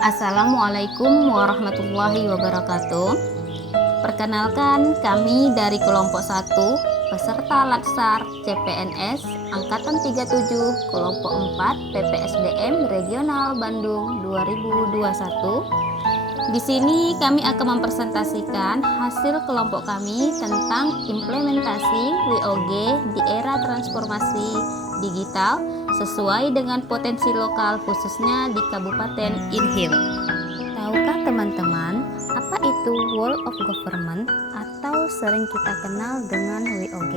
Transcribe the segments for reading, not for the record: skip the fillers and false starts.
Assalamualaikum warahmatullahi wabarakatuh. Perkenalkan, kami dari kelompok 1, peserta Latsar CPNS Angkatan 37, kelompok 4 PPSDM Regional Bandung 2021. Di sini kami akan mempresentasikan hasil kelompok kami tentang implementasi WOG di era transformasi digital sesuai dengan potensi lokal khususnya di Kabupaten Inhil. Tahukah teman-teman apa itu World of Government atau sering kita kenal dengan WOG?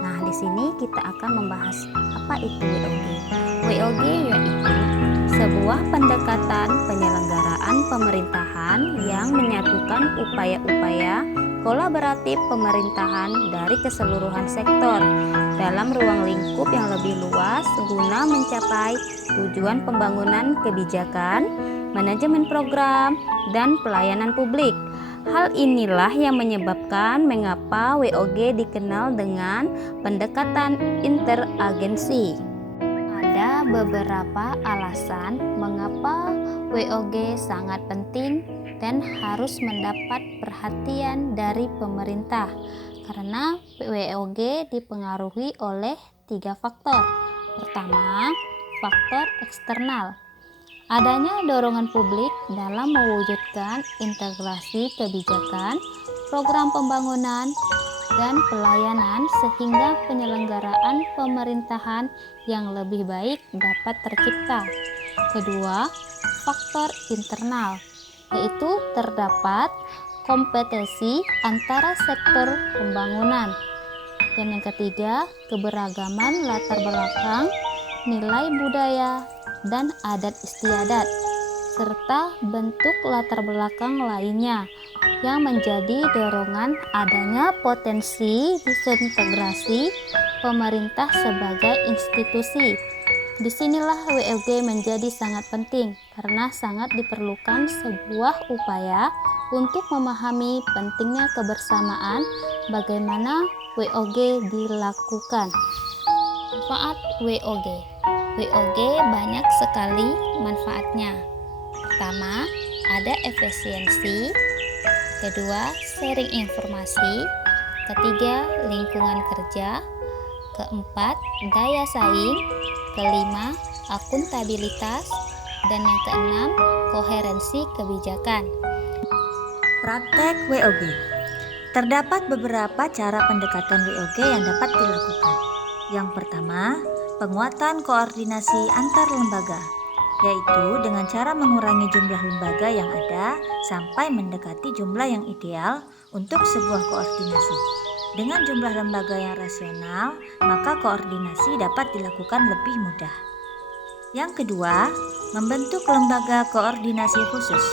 Nah, di sini kita akan membahas apa itu WOG. WOG yaitu sebuah pendekatan penyelenggaraan pemerintahan yang menyatukan upaya-upaya kolaboratif pemerintahan dari keseluruhan sektor dalam ruang lingkup yang lebih luas guna mencapai tujuan pembangunan kebijakan, manajemen program, dan pelayanan publik. Hal inilah yang menyebabkan mengapa WOG dikenal dengan pendekatan interagensi. Ada beberapa alasan mengapa WOG sangat penting dan harus mendapat perhatian dari pemerintah, karena WOG dipengaruhi oleh 3 faktor. Pertama, faktor eksternal. Adanya dorongan publik dalam mewujudkan integrasi kebijakan, program pembangunan, dan pelayanan sehingga penyelenggaraan pemerintahan yang lebih baik dapat tercipta. Kedua, faktor internal, yaitu terdapat kompetisi antara sektor pembangunan. Dan yang ketiga, keberagaman latar belakang, nilai budaya, dan adat istiadat, serta bentuk latar belakang lainnya yang menjadi dorongan adanya potensi disintegrasi pemerintah sebagai institusi. Disinilah WOG menjadi sangat penting karena sangat diperlukan sebuah upaya untuk memahami pentingnya kebersamaan bagaimana WOG dilakukan. Manfaat WOG. WOG banyak sekali manfaatnya. Pertama, ada efisiensi. Kedua, sharing informasi. Ketiga, lingkungan kerja. Keempat, daya saing. Kelima, akuntabilitas. Dan yang keenam, koherensi kebijakan. Praktek WOG. Terdapat beberapa cara pendekatan WOG yang dapat dilakukan. Yang pertama, penguatan koordinasi antar lembaga, yaitu dengan cara mengurangi jumlah lembaga yang ada sampai mendekati jumlah yang ideal untuk sebuah koordinasi. Dengan jumlah lembaga yang rasional, maka koordinasi dapat dilakukan lebih mudah. Yang kedua, membentuk lembaga koordinasi khusus.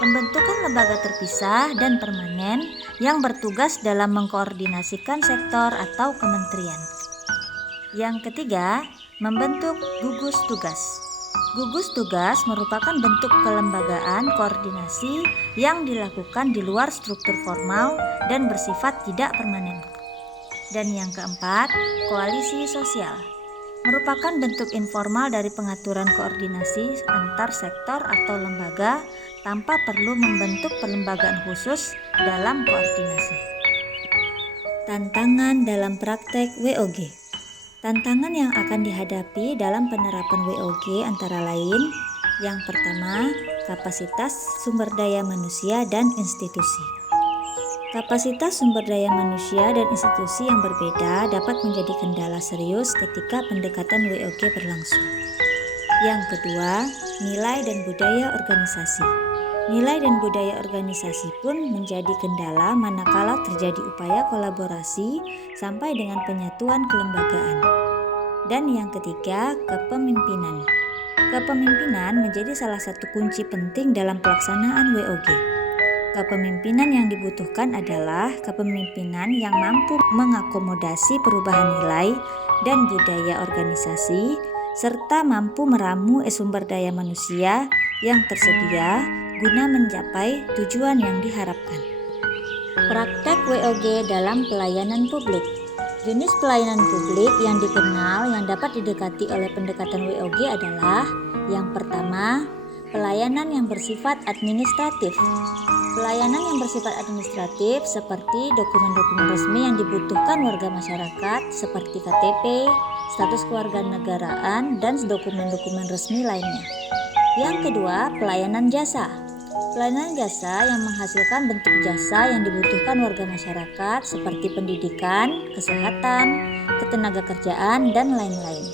Pembentukan lembaga terpisah dan permanen yang bertugas dalam mengkoordinasikan sektor atau kementerian. Yang ketiga, membentuk gugus tugas. Gugus tugas merupakan bentuk kelembagaan koordinasi yang dilakukan di luar struktur formal dan bersifat tidak permanen. Dan yang keempat, koalisi sosial. Merupakan bentuk informal dari pengaturan koordinasi antar sektor atau lembaga tanpa perlu membentuk perlembagaan khusus dalam koordinasi. Tantangan dalam praktek WOG. Tantangan yang akan dihadapi dalam penerapan WOG antara lain, yang pertama, kapasitas sumber daya manusia dan institusi. Kapasitas sumber daya manusia dan institusi yang berbeda dapat menjadi kendala serius ketika pendekatan WOG berlangsung. Yang kedua, nilai dan budaya organisasi. Nilai dan budaya organisasi pun menjadi kendala manakala terjadi upaya kolaborasi sampai dengan penyatuan kelembagaan. Dan yang ketiga, kepemimpinan. Kepemimpinan menjadi salah satu kunci penting dalam pelaksanaan WOG. Kepemimpinan yang dibutuhkan adalah kepemimpinan yang mampu mengakomodasi perubahan nilai dan budaya organisasi, serta mampu meramu sumber daya manusia yang tersedia guna mencapai tujuan yang diharapkan. Praktek WOG dalam pelayanan publik. Jenis pelayanan publik yang dikenal yang dapat didekati oleh pendekatan WOG adalah yang pertama, Pelayanan yang bersifat administratif. Pelayanan yang bersifat administratif seperti dokumen-dokumen resmi yang dibutuhkan warga masyarakat seperti KTP, status kewarganegaraan, dan dokumen-dokumen resmi lainnya. Yang kedua, pelayanan jasa. Pelayanan jasa yang menghasilkan bentuk jasa yang dibutuhkan warga masyarakat seperti pendidikan, kesehatan, ketenagakerjaan, dan lain-lain.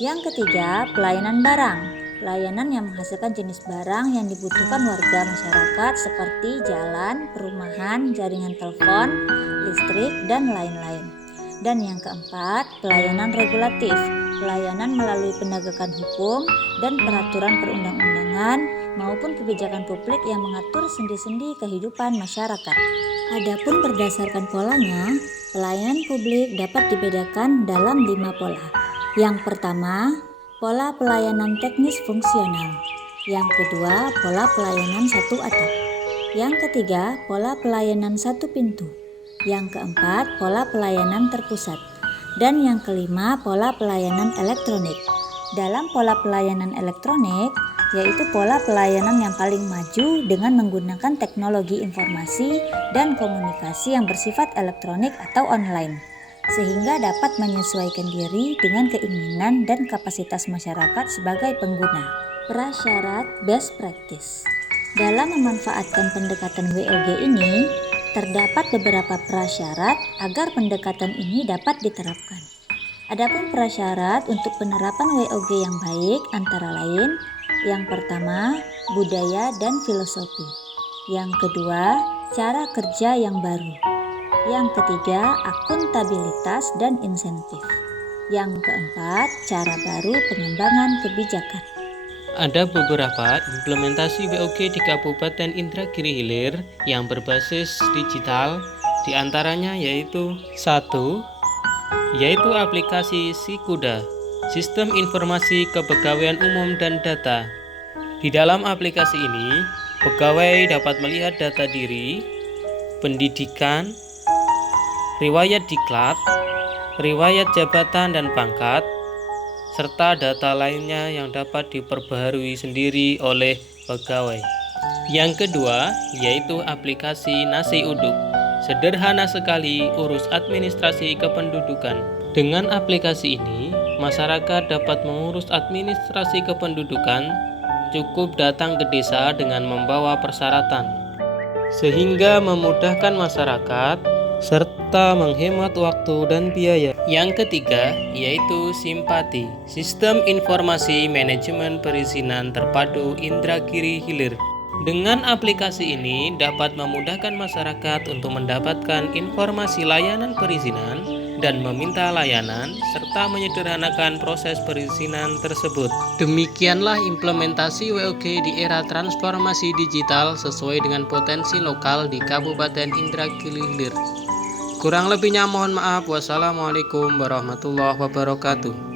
Yang ketiga, pelayanan barang. Pelayanan yang menghasilkan jenis barang yang dibutuhkan warga masyarakat seperti jalan, perumahan, jaringan telepon, listrik, dan lain-lain. Dan yang keempat, pelayanan regulatif. Pelayanan melalui penegakan hukum dan peraturan perundang-undangan maupun kebijakan publik yang mengatur sendi-sendi kehidupan masyarakat. Adapun berdasarkan polanya, pelayanan publik dapat dibedakan dalam 5 pola. Yang pertama, pola pelayanan teknis fungsional. Yang kedua, pola pelayanan satu atap. Yang ketiga, pola pelayanan satu pintu. Yang keempat, pola pelayanan terpusat. Dan yang kelima, pola pelayanan elektronik. Dalam pola pelayanan elektronik, yaitu pola pelayanan yang paling maju dengan menggunakan teknologi informasi dan komunikasi yang bersifat elektronik atau online, sehingga dapat menyesuaikan diri dengan keinginan dan kapasitas masyarakat sebagai pengguna. Prasyarat best practice. Dalam memanfaatkan pendekatan WOG ini, terdapat beberapa prasyarat agar pendekatan ini dapat diterapkan. Adapun prasyarat untuk penerapan WOG yang baik antara lain, yang pertama, budaya dan filosofi. Yang kedua, cara kerja yang baru. Yang ketiga, akuntabilitas dan insentif. Yang keempat, cara baru pengembangan kebijakan. Ada beberapa implementasi WOG di Kabupaten Indragiri Hilir yang berbasis digital, diantaranya yaitu 1. Yaitu aplikasi SIKUDA, Sistem Informasi Kepegawaian Umum dan Data. Di dalam aplikasi ini, pegawai dapat melihat data diri, pendidikan, riwayat diklat, riwayat jabatan dan pangkat, serta data lainnya yang dapat diperbaharui sendiri oleh pegawai. Yang kedua, yaitu aplikasi Nasi Uduk. Sederhana sekali urus administrasi kependudukan. Dengan aplikasi ini, masyarakat dapat mengurus administrasi kependudukan, cukup datang ke desa dengan membawa persyaratan, sehingga memudahkan masyarakat serta menghemat waktu dan biaya. Yang ketiga, yaitu Simpati, Sistem Informasi Manajemen Perizinan Terpadu Indragiri Hilir. Dengan aplikasi ini dapat memudahkan masyarakat untuk mendapatkan informasi layanan perizinan dan meminta layanan serta menyederhanakan proses perizinan tersebut. Demikianlah implementasi WOG di era transformasi digital sesuai dengan potensi lokal di Kabupaten Indragiri Hilir. Kurang lebihnya mohon maaf. Wassalamualaikum warahmatullahi wabarakatuh.